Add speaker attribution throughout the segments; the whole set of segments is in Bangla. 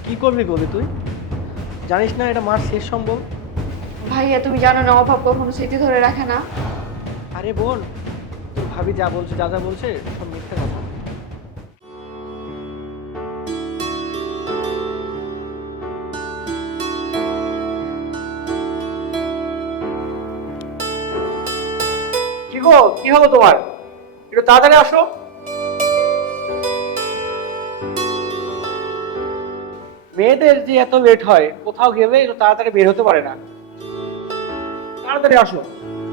Speaker 1: কি করবি বলি তুই? জানিস না এটা মার শেষ সম্বল।
Speaker 2: ভাইয়া তুমি জানো না অভাব কখনো স্মৃতি ধরে রাখে না।
Speaker 1: আরে বোন, তোর ভাবি যা বলছে যা যা বলছে সব মিথ্যে কথা। কি গো, কি হলো তোমার? একটু তাড়াতাড়ি আসো। মেয়েদের যে এত লেট হয়, কোথাও গেলে একটু তাড়াতাড়ি বের হতে পারে না। তাড়াতাড়ি আসো।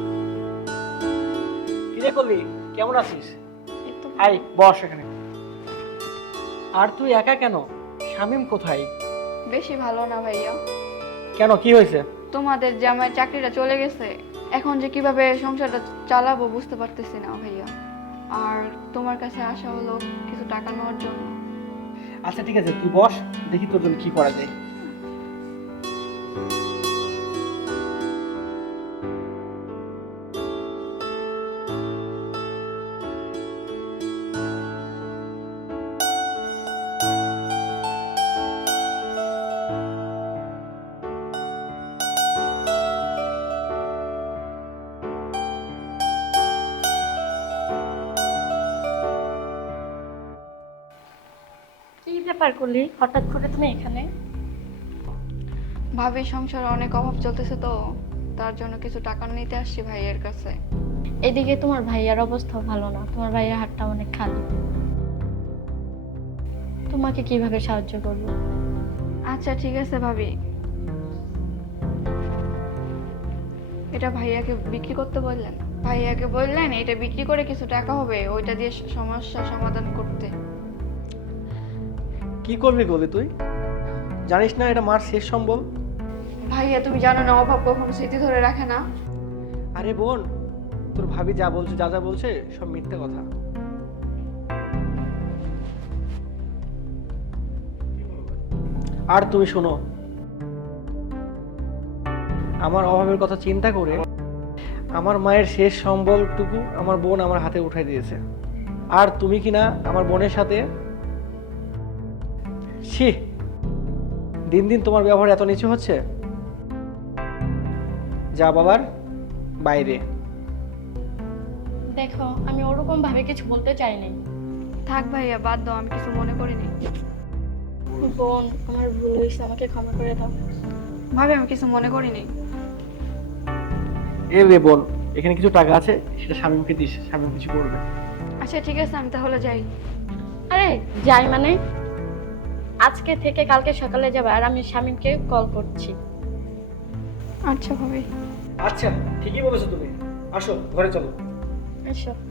Speaker 1: কি রে কবি, কেমন আছিস?
Speaker 2: এই তো
Speaker 1: আয় বস এখানে। আর তুই একা কেন? শামীম কোথায়?
Speaker 2: বেশি ভালো না ভাইয়া।
Speaker 1: কেন, কি হয়েছে?
Speaker 2: তোমাদের জামাই চাকরিটা চলে গেছে, এখন যে কিভাবে সংসারটা চালাবো বুঝতে পারতেছি না ভাইয়া। আর তোমার কাছে আসা হলো কিছু টাকা নেওয়ার জন্য।
Speaker 1: আচ্ছা ঠিক আছে, তুই বস, দেখি তোর জন্য কি করা যায়।
Speaker 3: কি ব্যাপার করলি হঠাৎ করে তুমি এখানে?
Speaker 2: ভাবি সংসারে অনেক অভাব চলতেছে, তো তার জন্য কিছু টাকা নিতে আসছি ভাইয়ের কাছে।
Speaker 3: এদিকে তোমার ভাইয়ার অবস্থা ভালো না, তোমার ভাইয়ার হাতটা অনেক খালি। তোমাকে কিভাবে সাহায্য করবো?
Speaker 2: আচ্ছা ঠিক আছে ভাবি, এটা ভাইয়াকে বিক্রি করতে বললেন। ভাইয়াকে বললেন এটা বিক্রি করে কিছু টাকা হবে, ওইটা দিয়ে সমস্যা সমাধান করতে।
Speaker 1: কি করবি বলি তুই? জানিস না এটা মার শেষ সম্বল।
Speaker 2: ভাইয়া তুমি জানো না অভাব কখনো স্মৃতি ধরে রাখে না।
Speaker 1: আরে বোন, তোর ভাবি যা বলছে যা যা বলছে সব মিথ্যে কথা। আর তুমি শোনো, আমার অভাবের কথা চিন্তা করে আমার মায়ের শেষ সম্বলটুকু আমার বোন আমার হাতে উঠাই দিয়েছে। আর তুমি কিনা আমার বোনের সাথে, ছি, দিন দিন তোমার ব্যবহার এত নিচু হচ্ছে। যা বাবার বাইরে।
Speaker 3: দেখো, আমি ওরকম ভাবে কিছু বলতে চাইনি।
Speaker 2: থাক ভাইয়া, বাদ দাও, আমি কিছু মনে করিনি।
Speaker 3: বোন, আমার ভুল হয়েছে, আমাকে ক্ষমা করে দাও।
Speaker 2: ভাবি আমি কিছু মনে করিনি।
Speaker 1: এ রে বোন, এখানে কিছু টাকা আছে, সেটা স্বামীকে দিস, স্বামী কিছু করবে।
Speaker 2: আচ্ছা ঠিক আছে, আমি তাহলে যাই।
Speaker 3: আরে যাই মানে? আজকে থেকে কালকে সকালে যাবে, আর আমি শামীমকে কল করছি।
Speaker 2: আচ্ছা ভাবি।
Speaker 1: আচ্ছা ঠিকই বলেছো তুমি, আসো ঘরে চলো।
Speaker 3: এসো।